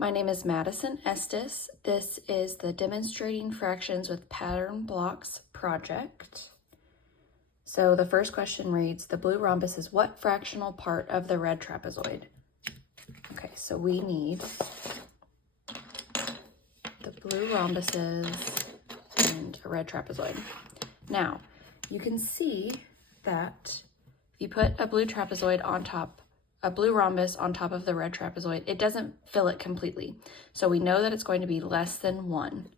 My name is Madison Estes. This is the Demonstrating Fractions with Pattern Blocks project. So the first question reads, the blue rhombus is what fractional part of the red trapezoid? Okay, so we need the blue rhombuses and a red trapezoid. Now, you can see that if you put a blue trapezoid on top, a blue rhombus on top of the red trapezoid, it doesn't fill it completely. So we know that it's going to be less than 1,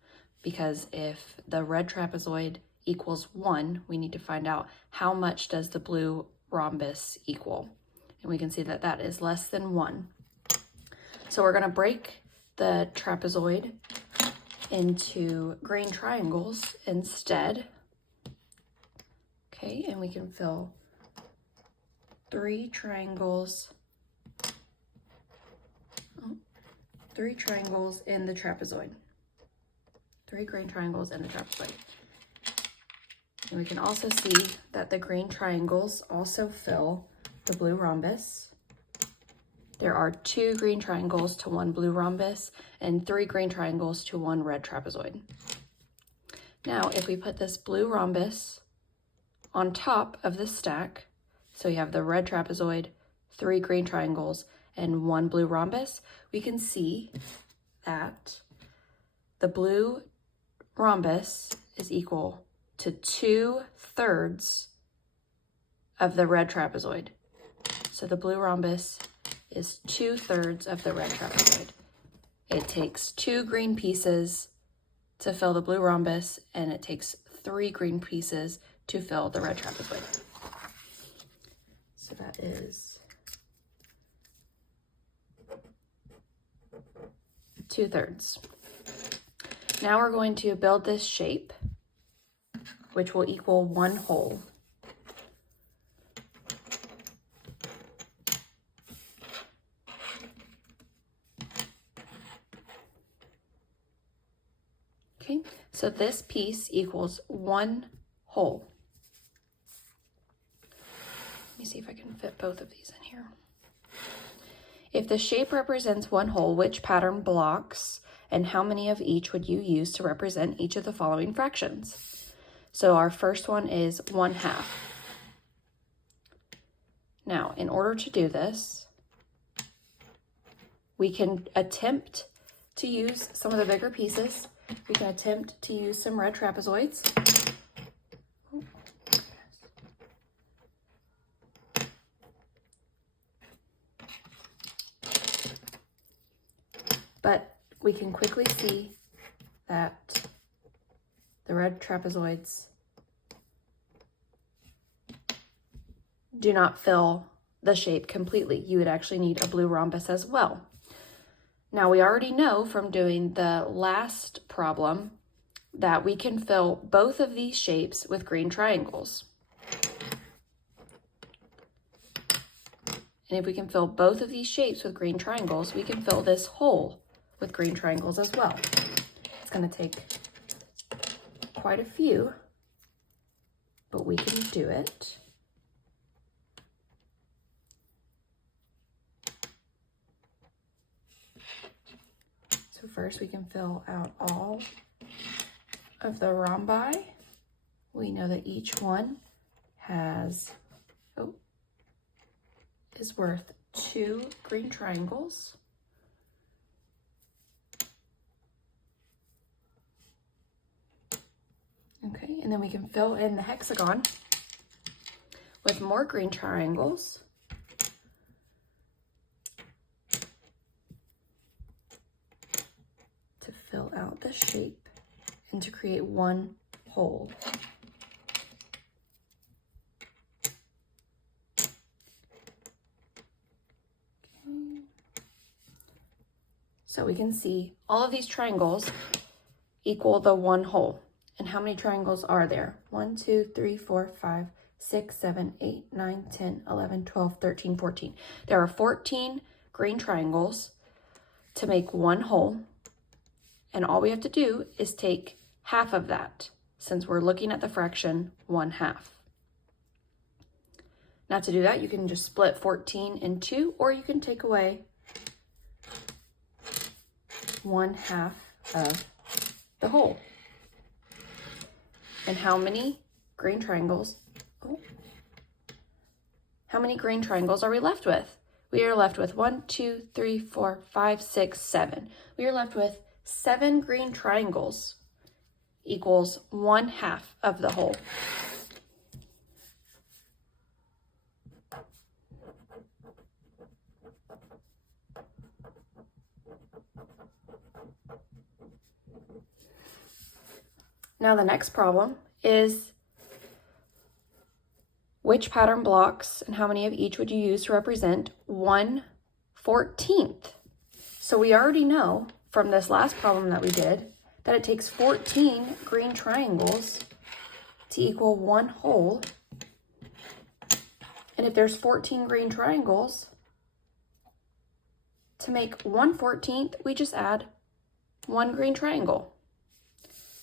because if the red trapezoid equals 1, we need to find out how much does the blue rhombus equal. And we can see that that is less than 1. So we're going to break the trapezoid into green triangles instead. Okay, and we can fill 3 triangles in the trapezoid. 3 green triangles in the trapezoid. And we can also see that the green triangles also fill the blue rhombus. There are 2 green triangles to 1 blue rhombus and 3 green triangles to 1 red trapezoid. Now, if we put this blue rhombus on top of the stack, so you have the red trapezoid, 3 green triangles, and 1 blue rhombus, we can see that the blue rhombus is equal to 2/3 of the red trapezoid. So the blue rhombus is 2/3 of the red trapezoid. It takes 2 green pieces to fill the blue rhombus, and it takes 3 green pieces to fill the red trapezoid. So that is 2/3. Now we're going to build this shape, which will equal 1 whole. Okay, so this piece equals 1 whole. Let me see if I can fit both of these in here. If the shape represents 1 whole, which pattern blocks and how many of each would you use to represent each of the following fractions? So our first one is 1/2. Now, in order to do this, we can attempt to use some of the bigger pieces. We can attempt to use some red trapezoids. But we can quickly see that the red trapezoids do not fill the shape completely. You would actually need a blue rhombus as well. Now, we already know from doing the last problem that we can fill both of these shapes with green triangles. And if we can fill both of these shapes with green triangles, we can fill this hole with green triangles as well. It's going to take quite a few, but we can do it. So first we can fill out all of the rhombi. We know that each one is worth 2 green triangles. Okay, and then we can fill in the hexagon with more green triangles. To fill out the shape and to create 1 whole. Okay. So we can see all of these triangles equal the 1 whole. And how many triangles are there? 1, 2, 3, 4, 5, 6, 7, 8, 9, 10, 11, 12, 13, 14. There are 14 green triangles to make 1 whole. And all we have to do is take half of that, since we're looking at the fraction 1/2. Now to do that, you can just split 14 in 2, or you can take away 1/2 of the whole. And how many green triangles, how many green triangles are we left with? We are left with 1, 2, 3, 4, 5, 6, 7. We are left with 7 green triangles equals 1/2 of the whole. Now the next problem is which pattern blocks and how many of each would you use to represent 1/14? So we already know from this last problem that we did that it takes 14 green triangles to equal 1 whole. And if there's 14 green triangles, to make 1/14, we just add 1 green triangle.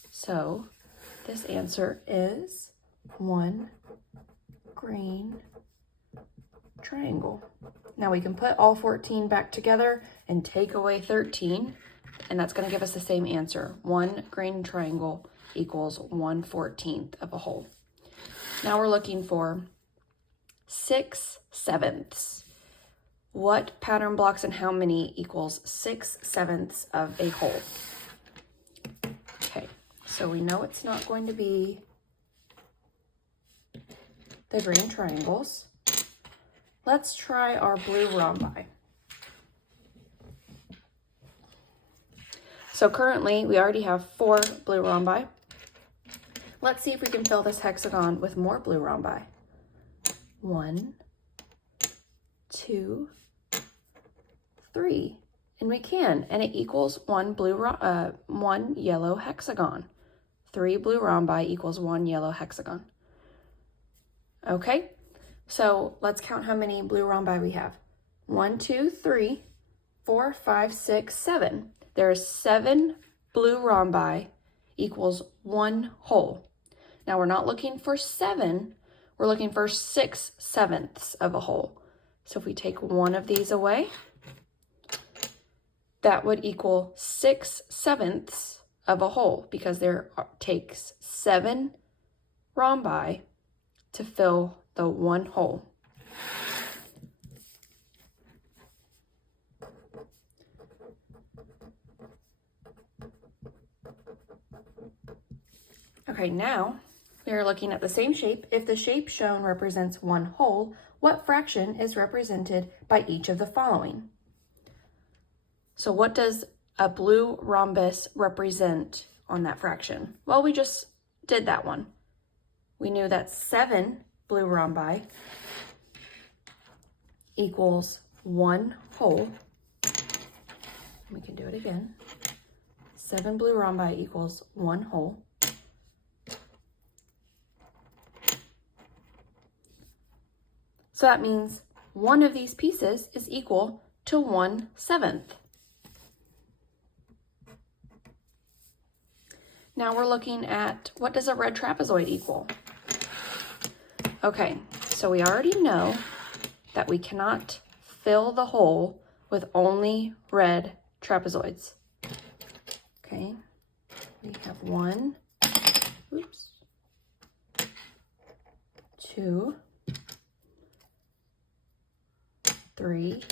So this answer is 1 green triangle. Now we can put all 14 back together and take away 13, and that's going to give us the same answer. 1 green triangle equals 1/14 of a whole. Now we're looking for 6/7. What pattern blocks and how many equals 6/7 of a whole? Okay, so we know it's not going to be the green triangles. Let's try our blue rhombi. So currently we already have 4 blue rhombi. Let's see if we can fill this hexagon with more blue rhombi. 1, 2, 3, and we can, and it equals 1 yellow hexagon. 3 blue rhombi equals 1 yellow hexagon. Okay, so let's count how many blue rhombi we have. 1, 2, 3, 4, 5, 6, 7. There are 7 blue rhombi equals 1 whole. Now we're not looking for 7, we're looking for 6/7 of a whole. So if we take one of these away, that would equal 6/7 of a whole, because there takes 7 rhombi to fill the 1 whole. Okay, now we are looking at the same shape. If the shape shown represents 1 whole, what fraction is represented by each of the following? So what does a blue rhombus represent on that fraction? Well, we just did that one. We knew that 7 blue rhombi equals 1 whole. We can do it again. 7 blue rhombi equals 1 whole. So that means one of these pieces is equal to 1/7. Now we're looking at, what does a red trapezoid equal? Okay, so we already know that we cannot fill the hole with only red trapezoids. Okay, we have 1, 2, 3,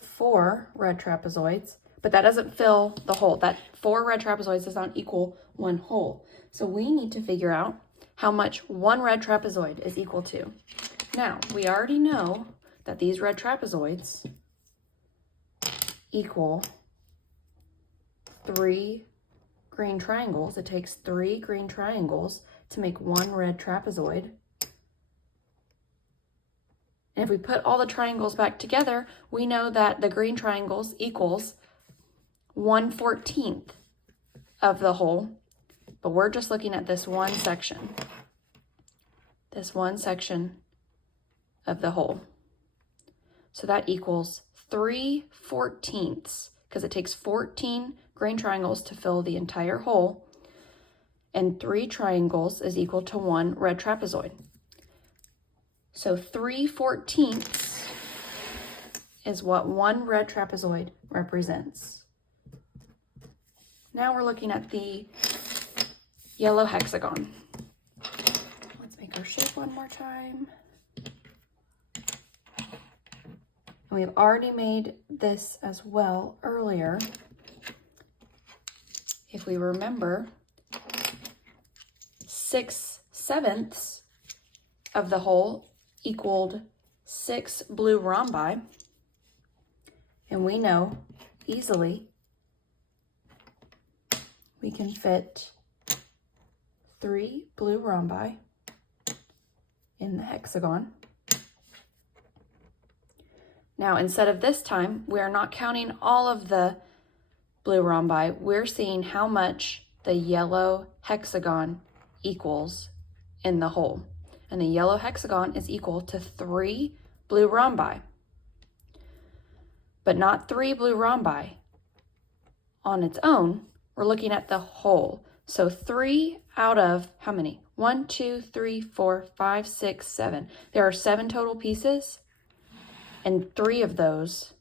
4 red trapezoids, but that doesn't fill the hole. That 4 red trapezoids does not equal 1 whole. So we need to figure out how much 1 red trapezoid is equal to. Now, we already know that these red trapezoids equal 3 green triangles. It takes 3 green triangles to make 1 red trapezoid. And if we put all the triangles back together, we know that the green triangles equals 1/14 of the whole, but we're just looking at this one section. This one section of the whole. So that equals 3/14, because it takes 14 green triangles to fill the entire whole, and 3 triangles is equal to 1 red trapezoid. So 3/14 is what one red trapezoid represents. Now we're looking at the yellow hexagon. Let's make our shape one more time. And we've already made this as well earlier. If we remember, 6/7 of the whole equaled 6 blue rhombi. And we know easily we can fit 3 blue rhombi in the hexagon. Now, instead of this time, we are not counting all of the blue rhombi. We're seeing how much the yellow hexagon equals in the whole. And the yellow hexagon is equal to 3 blue rhombi. But not 3 blue rhombi on its own. We're looking at the whole. So 3 out of how many? 1, 2, 3, 4, 5, 6, 7. There are 7 total pieces, and 3 of those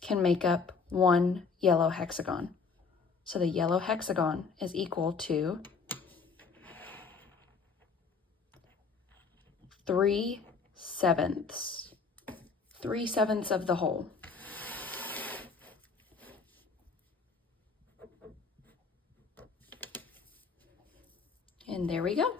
can make up one yellow hexagon. So the yellow hexagon is equal to 3/7. 3/7 of the whole. And there we go.